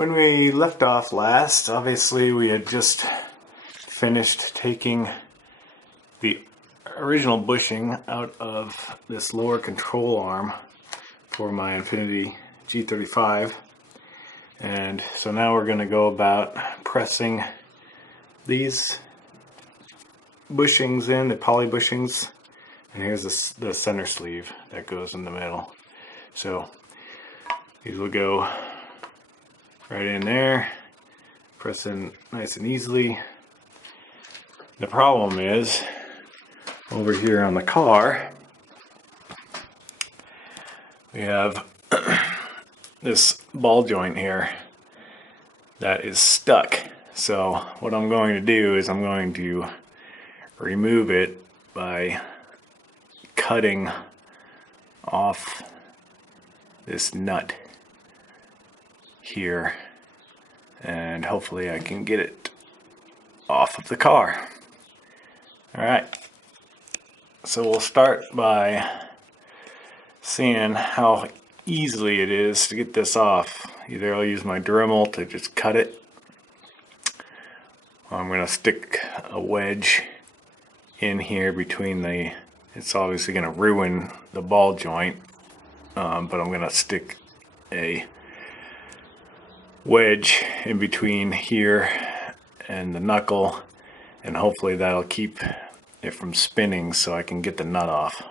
When we left off last, obviously we had just finished taking the original bushing out of this lower control arm for my Infiniti G35, and so now we're going to go about pressing these bushings in, the poly bushings, and here's the center sleeve that goes in the middle. So these will go right in there, press in nice and easily. The problem is over here on the car we have this ball joint here that is stuck. So what I'm going to do is I'm going to remove it by cutting off this nut here, and hopefully I can get it off of the car. Alright, so we'll start by seeing how easily it is to get this off. Either I'll use my Dremel to just cut it, or I'm going to stick a wedge in here between the, it's obviously going to ruin the ball joint, but I'm going to stick a wedge in between here and the knuckle, and hopefully that'll keep it from spinning so I can get the nut off.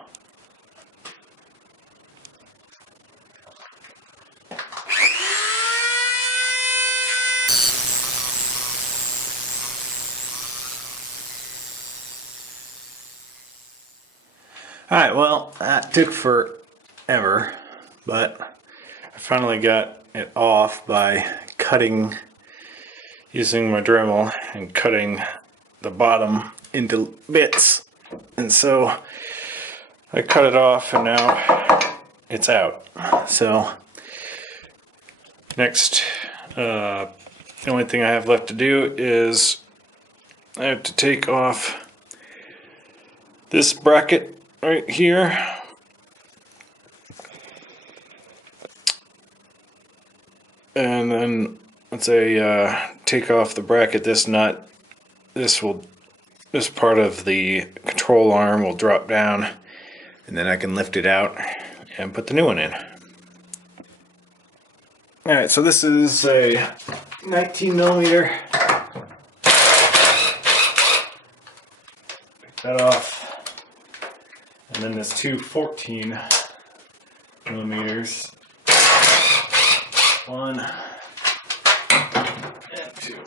Alright, well, that took forever, but I finally got it off by using my Dremel and cutting the bottom into bits. And so I cut it off and now it's out. So next, the only thing I have left to do is I have to take off this bracket right here, and then once I take off the bracket, this nut, this part of the control arm will drop down, and then I can lift it out and put the new one in. Alright, so this is a 19mm. Pick that off. And then there's two 14mm. One and two.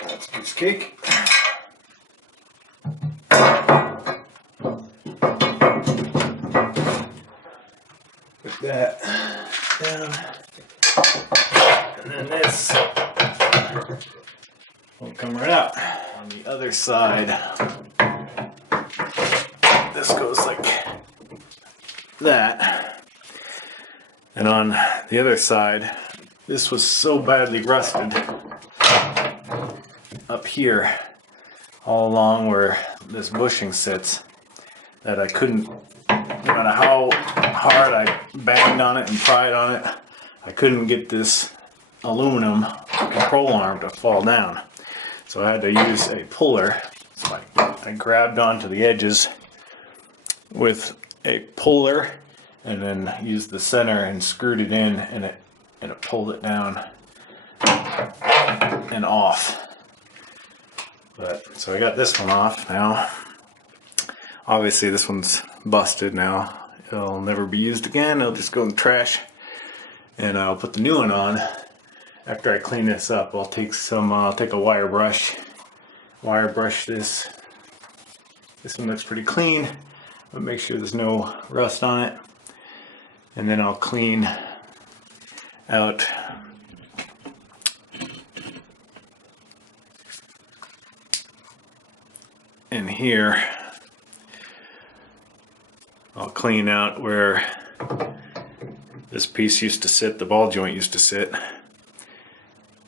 That's a piece of cake. Put that down. And then this will come right out. On the other side, this goes like that. And on the other side, this was so badly rusted up here all along where this bushing sits that I couldn't, no matter how hard I banged on it and pried on it, I couldn't get this aluminum control arm to fall down. So I had to use a puller. So I grabbed onto the edges with a puller and then used the center and screwed it in, and it pulled it down and off. But so I got this one off now. Obviously this one's busted now. It'll never be used again. It'll just go in the trash, and I'll put the new one on. After I clean this up, I'll take a wire brush this. This one looks pretty clean, but make sure there's no rust on it. And then I'll clean out in here. I'll clean out where this piece used to sit, the ball joint used to sit.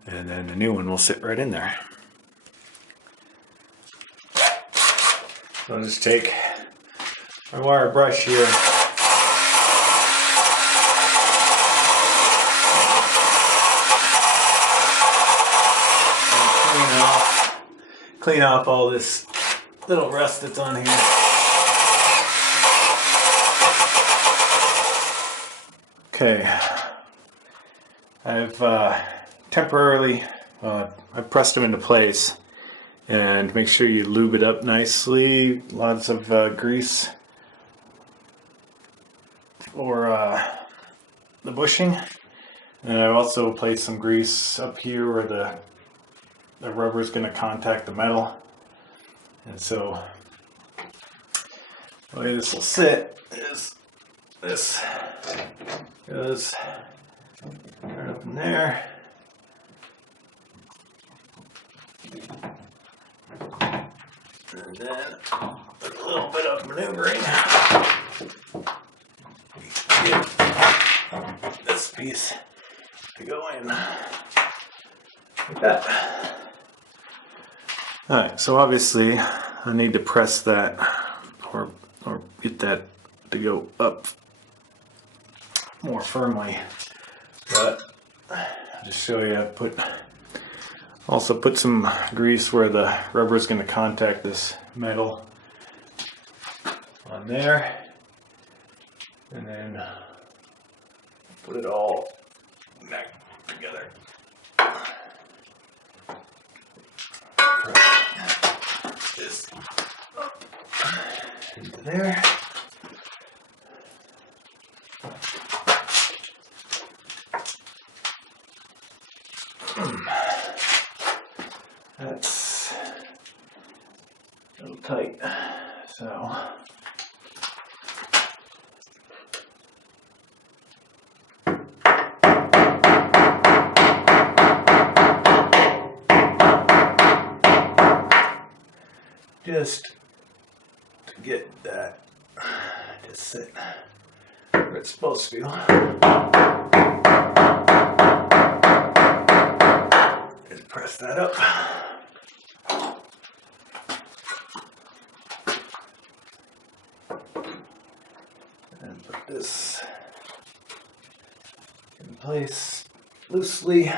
And then the new one will sit right in there. So I'll just take my wire brush here clean off all this little rust that's on here. Okay, I've temporarily I pressed them into place, and make sure you lube it up nicely. Lots of grease for the bushing, and I've also placed some grease up here where the rubber is going to contact the metal. And so the way this will sit is this goes right up in there. And then with a little bit of maneuvering, get this piece to go in like that. Alright, so obviously I need to press that or get that to go up more firmly. But I'll just show you, I also put some grease where the rubber is going to contact this metal on there, and then put it all back together. This up into there. That's a little tight, so just to get that to sit where it's supposed to. Just press that up. And put this in place loosely.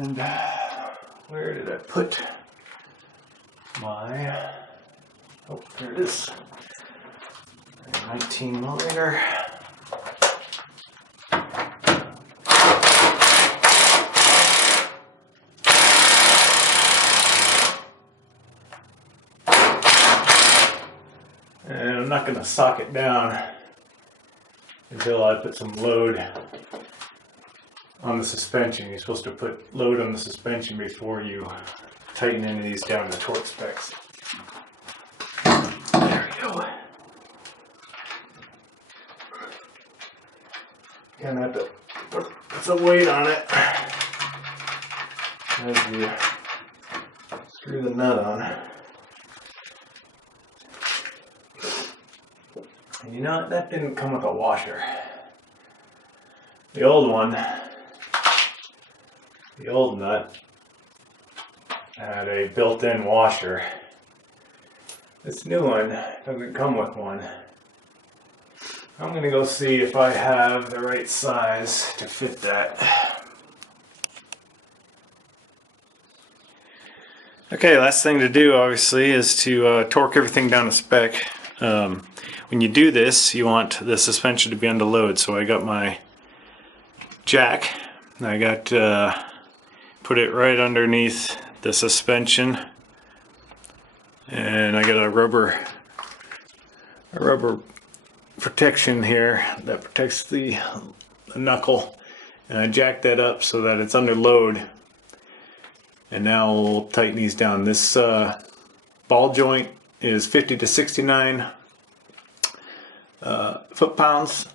And where did I put my, oh, there it is, 19 millimeter. And I'm not going to sock it down until I put some load on the suspension. You're supposed to put load on the suspension before you tighten any of these down to torque specs. There we go. Gonna have to put some weight on it as you screw the nut on. And you know what? That didn't come with a washer. The old one, the old nut, had a built-in washer. This new one doesn't come with one. I'm going to go see if I have the right size to fit that. Okay, last thing to do obviously is to torque everything down to spec. When you do this, you want the suspension to be under load. So I got my jack, I got put it right underneath the suspension, and I got a rubber protection here that protects the knuckle, and I jacked that up so that it's under load. And now we'll tighten these down. This ball joint is 50 to 69 foot-pounds,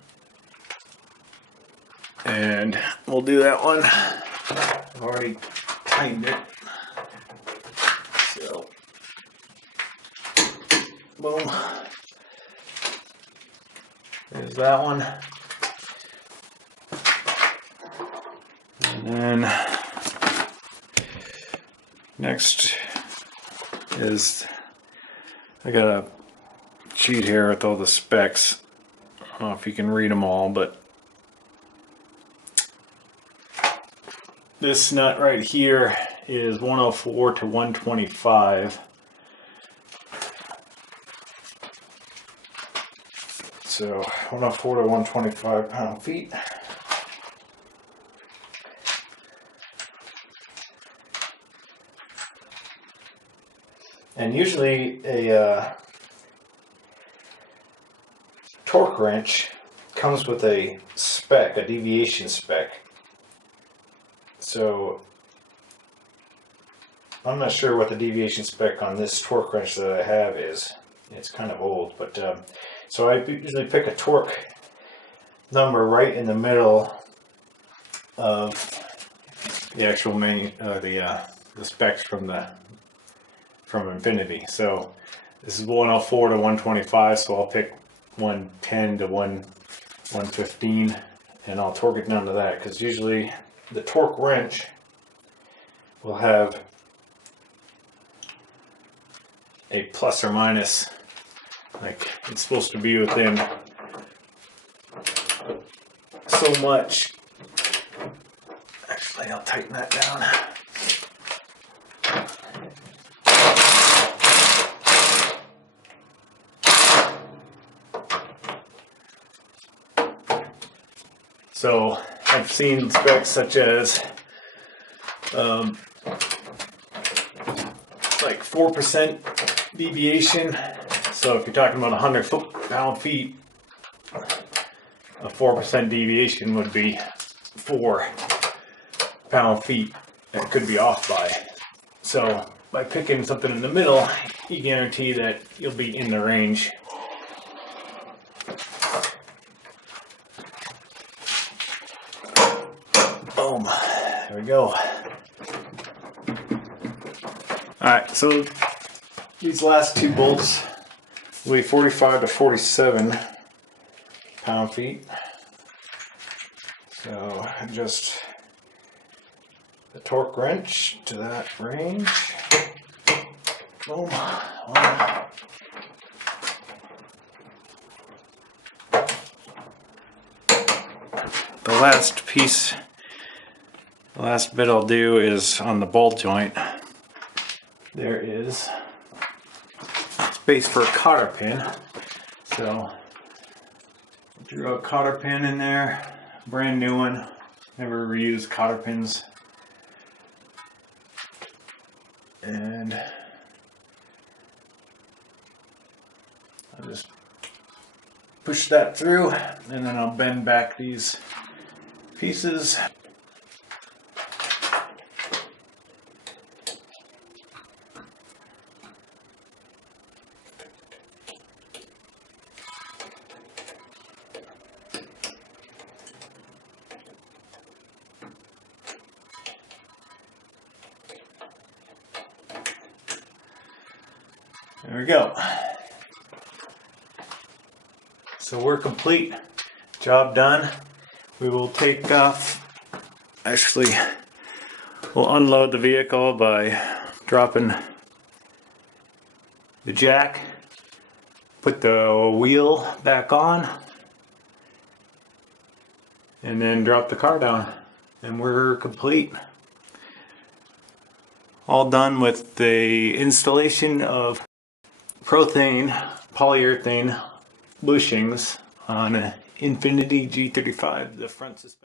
and we'll do that one. I've already tightened it, so boom. There's that one. And then next is, I got a sheet here with all the specs. I don't know if you can read them all, but this nut right here is 104 to 125. So 104 to 125 pound-feet. And usually a torque wrench comes with a spec, a deviation spec. So I'm not sure what the deviation spec on this torque wrench that I have is. It's kind of old, but so I usually pick a torque number right in the middle of the actual the specs from Infiniti. So this is 104 to 125, so I'll pick 110 to 115, and I'll torque it down to that, because usually the torque wrench will have a plus or minus, like it's supposed to be within so much. Actually, I'll tighten that down. So I've seen specs such as like 4% deviation. So if you're talking about 100 pound-feet, a 4% deviation would be 4 pound-feet that could be off by. So by picking something in the middle, you guarantee that you'll be in the range. Boom. There we go. Alright, so these last two bolts will be 45 to 47 pound-feet. So adjust the torque wrench to that range. Boom. The last piece, the last bit I'll do is on the bolt joint. There is space for a cotter pin. So drew a cotter pin in there, brand new one. Never reused cotter pins. And I'll just push that through, and then I'll bend back these pieces. There we go. So we're complete. Job done. We will take off. Actually, we'll unload the vehicle by dropping the jack, put the wheel back on, and then drop the car down. And we're complete. All done with the installation of Prothane polyurethane bushings on an Infiniti G35, the front suspension.